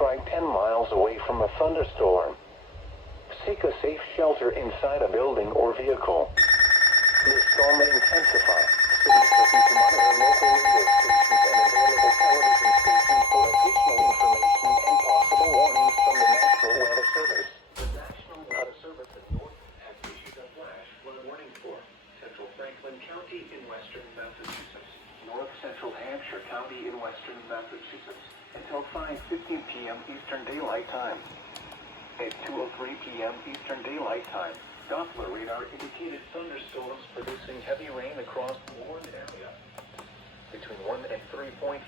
strike 10 miles away from a thunderstorm. Seek a safe shelter inside a building or vehicle. This storm may intensify. Cities looking to monitor local radio stations and available television stations for additional information and possible warnings from the National Weather Service. The National Weather Service in North has issued a flash flood warning for Central Franklin County in western Massachusetts, North Central Hampshire County in western Massachusetts, until 5:15 p.m. Eastern Daylight Time. At 2:03 p.m. Eastern Daylight Time, Doppler radar indicated thunderstorms producing heavy rain across the warned area. Between 1 and 3.5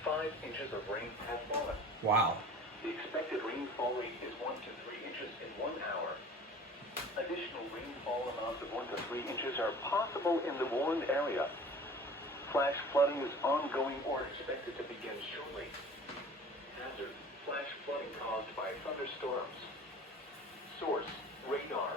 inches of rain have fallen. Wow. The expected rainfall rate is 1 to 3 inches in 1 hour. Additional rainfall amounts of 1 to 3 inches are possible in the warned area. Flash flooding is ongoing or expected to begin shortly. Hazard: flash flooding caused by thunderstorms. Source: radar.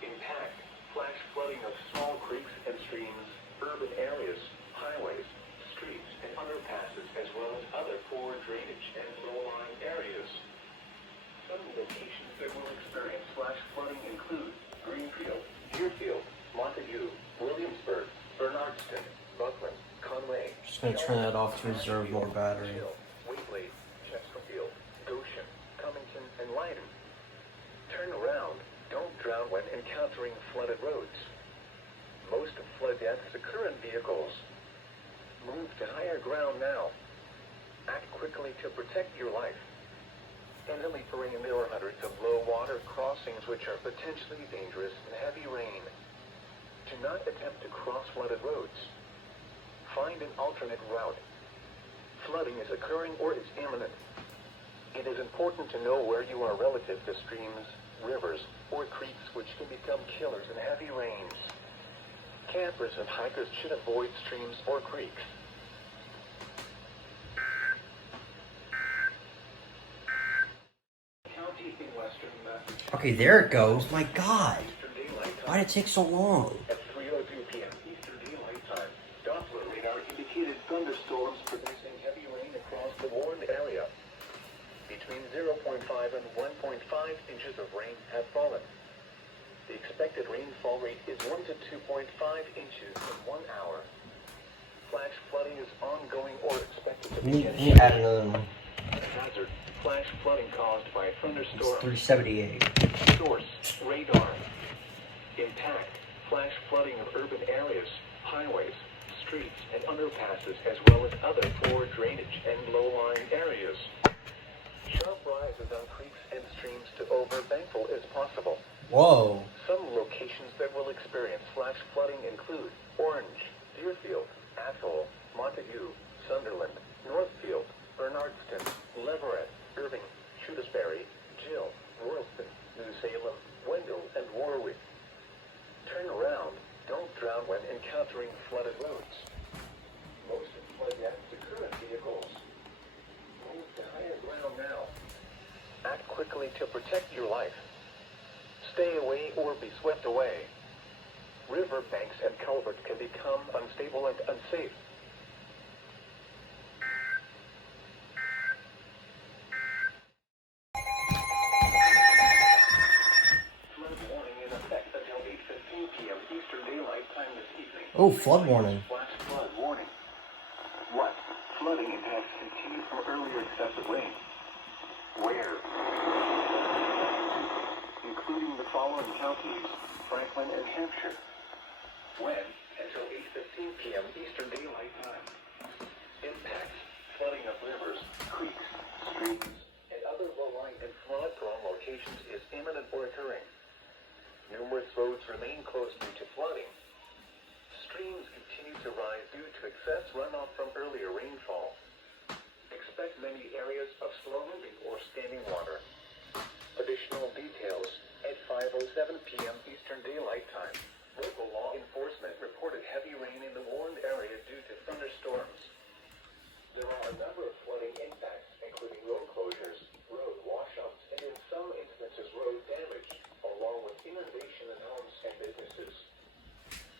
Impact: flash flooding of small creeks and streams, urban areas, highways, streets, and underpasses, as well as other poor drainage and low-lying areas. Some locations that will experience flash flooding include Greenfield, Deerfield, Montague, Williamsburg, Bernardston, Buckland, Conway. Just gonna turn that off to reserve more battery. Wheatley, Chesterfield, Goshen, Cummington, and Leiden. Turn around. Don't drown when encountering flooded roads. Most flood deaths occur in vehicles. Move to higher ground now. Act quickly to protect your life. In the Leapering, there are hundreds of low water crossings which are potentially dangerous in heavy rain. Do not attempt to cross flooded roads. Find an alternate route. Flooding is occurring or is imminent. It is important to know where you are relative to streams, rivers, or creeks which can become killers in heavy rains. Campers and hikers should avoid streams or creeks. County in western Massachusetts. Okay, there it goes. My God. Why did it take so long? At 3:02 p.m. Eastern Daylight Time, Doppler radar indicated thunderstorms producing heavy rain across the warned area. Between 0.5 and 1.5 inches of rain have fallen. The expected rainfall rate is 1 to 2.5 inches in 1 hour. Flash flooding is ongoing or expected to begin. Let me add another one. Hazard: flash flooding caused by thunderstorms. 378. Source: radar. Impact: flash flooding of urban areas, highways, streets, and underpasses, as well as other poor drainage and low-lying areas. Sharp rises on creeks and streams to over bankful is possible. Whoa. Some locations that will experience flash flooding include Orange, Deerfield, Athol, Montague, Sunderland, Northfield, Bernardston, Leverett, Irving, Shutesbury, Gill, Royalston, New Salem, Wendell, and Warwick. Turn around. Don't drown when encountering flooded roads. Most of flood deaths occur in vehicles. Move to higher ground now. Act quickly to protect your life. Stay away or be swept away. River banks and culverts can become unstable and unsafe. Flood warning in effect until 8:15 p.m. Eastern Daylight Time this evening. Oh, flood warning. Flash flood warning. What? Flooding impacts continue from earlier excessive rain. Where? Including the following counties: Franklin and Hampshire. When? Until 8:15 p.m. Eastern Daylight Time. Impacts: flooding of rivers, creeks, streams, and other low-lying and flood-prone locations is imminent or occurring. Numerous roads remain closed due to flooding. Streams continue to rise due to excess runoff from earlier rainfall. Expect many areas of slow-moving or standing water. Additional details at 5:07 p.m. Eastern Daylight Time. Local law enforcement reported heavy rain in the warned area due to thunderstorms. There are a number of flooding impacts, including road closures, road washouts, and in some instances road damage, along with inundation in homes and businesses.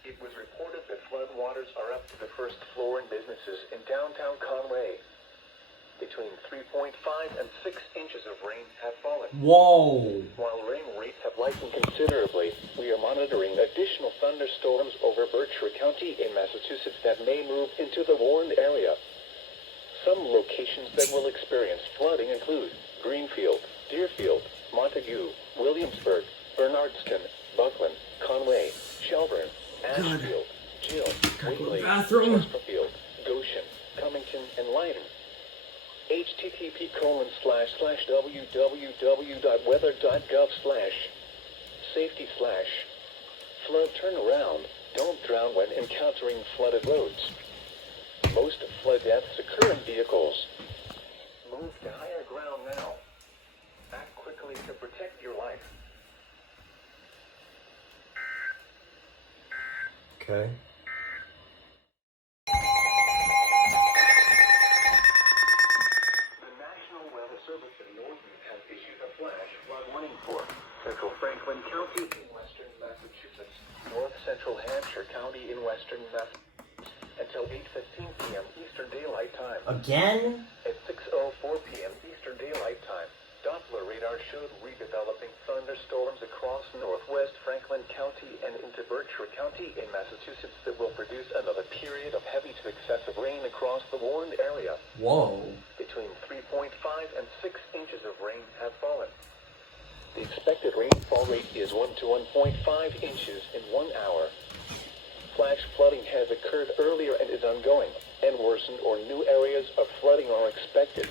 It was reported that flood waters are up to the first floor in businesses in downtown Conway. Between 3.5 and 6 inches rain have fallen. Whoa. While rain rates have lightened considerably, we are monitoring additional thunderstorms over Berkshire County in Massachusetts that may move into the warned area. Some locations that will experience flooding include Greenfield, Deerfield, Montague, Williamsburg, Bernardston, Buckland, Conway, Shelburne, Ashfield, Jill, Wheatley, Chesterfield, Goshen, Cummington, and Lyden. http://www.weather.gov/safety/flood turnaround. Don't drown when encountering flooded roads. Most flood deaths occur in vehicles. Move to higher ground now. Act quickly to protect your life. Okay. The National Weather Service in Norton has issued a flash flood warning for Central Franklin County in western Massachusetts, North Central Hampshire County in western Massachusetts, until 8:15 p.m. Eastern Daylight Time. Again? At 6:04 p.m. Eastern Daylight Time, Doppler radar showed redeveloping thunderstorms across northwest Franklin County and into Berkshire County in Massachusetts that will produce another period of heavy to excessive rain across the warned area. Whoa. Between 3.5 and 6 inches of rain have fallen. The expected rainfall rate is 1 to 1.5 inches in 1 hour. Flash flooding has occurred earlier and is ongoing, and worsened or new areas of flooding are expected.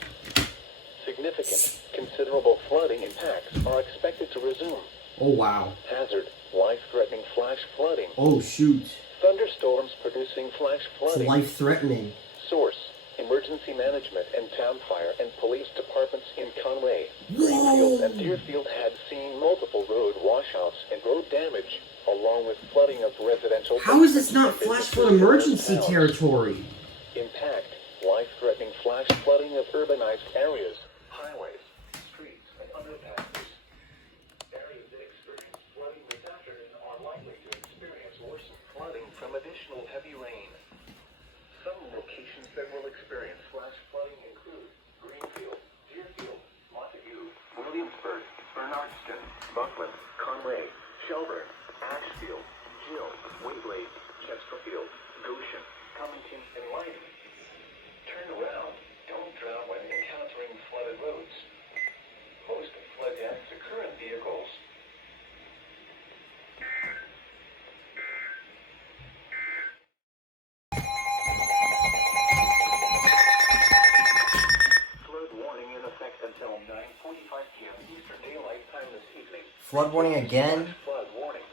Significant, considerable flooding impacts are expected to resume. Oh, wow. Hazard, life-threatening flash flooding. Oh, shoot. Thunderstorms producing flash It's flooding. life-threatening. Source, Emergency Management and Town Fire and Police Departments in Conway. Whoa. Greenfield and Deerfield had seen multiple road washouts and road damage, along with flooding of residential... How is this not flash flood emergency territory? Impact, life-threatening flash flooding of urbanized areas, highways, streets, and underpasses. Areas that experience flooding this afternoon are likely to experience worsened flooding from additional heavy rain. Some locations that will experience flash flooding include Greenfield, Deerfield, Montague, Williamsburg, Bernardston, Buckland, Conway, Shelburne, Ashfield, Jill, Wheatley, Chesterfield, Goshen, Cummington, and Lyden. Turn around. Don't drown when encountering flooded roads. Most flood deaths occur in vehicles. Flood warning in effect until 9:45 p.m. Eastern Daylight Time this evening. Flood warning again? Flood warning.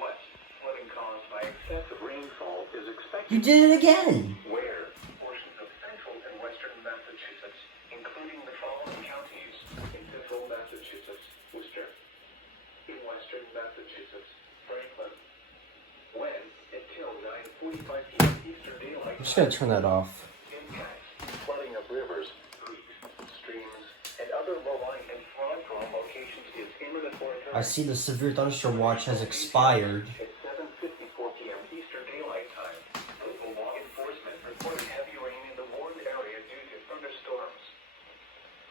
What? Flooding caused by excessive rainfall is expected. You did it again! Where portions of central and western Massachusetts, including the following counties: in central Massachusetts, Worcester; in western Massachusetts, Franklin. When until 9:45 p.m. Eastern Daylight I'm just gonna turn that off. impacts, flooding of rivers, creeks, streams, and other low-lying and flood-prone locations is imminent or occurring. I see the severe thunderstorm watch has expired. At 7:54 p.m. Eastern Daylight Time, local law enforcement reported heavy rain in the warned area due to thunderstorms.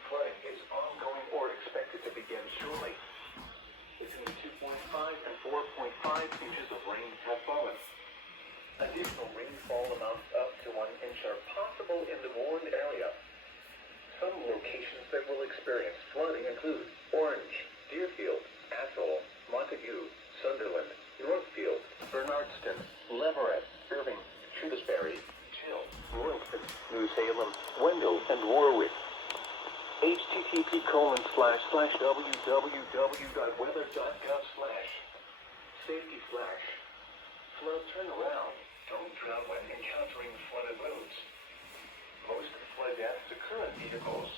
Flooding is ongoing or expected to begin shortly. Between 2.5 and 4.5 inches of rain have fallen. Additional rainfall amounts up to 1 inch are possible in the warned area. Some locations that will experience flooding include Orange, Deerfield, Athol, Montague, Sunderland, Northfield, Bernardston, Leverett, Irving, Shrewsbury, Jill, Wilton, New Salem, Wendell, and Warwick. http://weather.gov/safety/flood turnaround. Don't drown when encountering flooded roads. Most flood deaths occur in vehicles.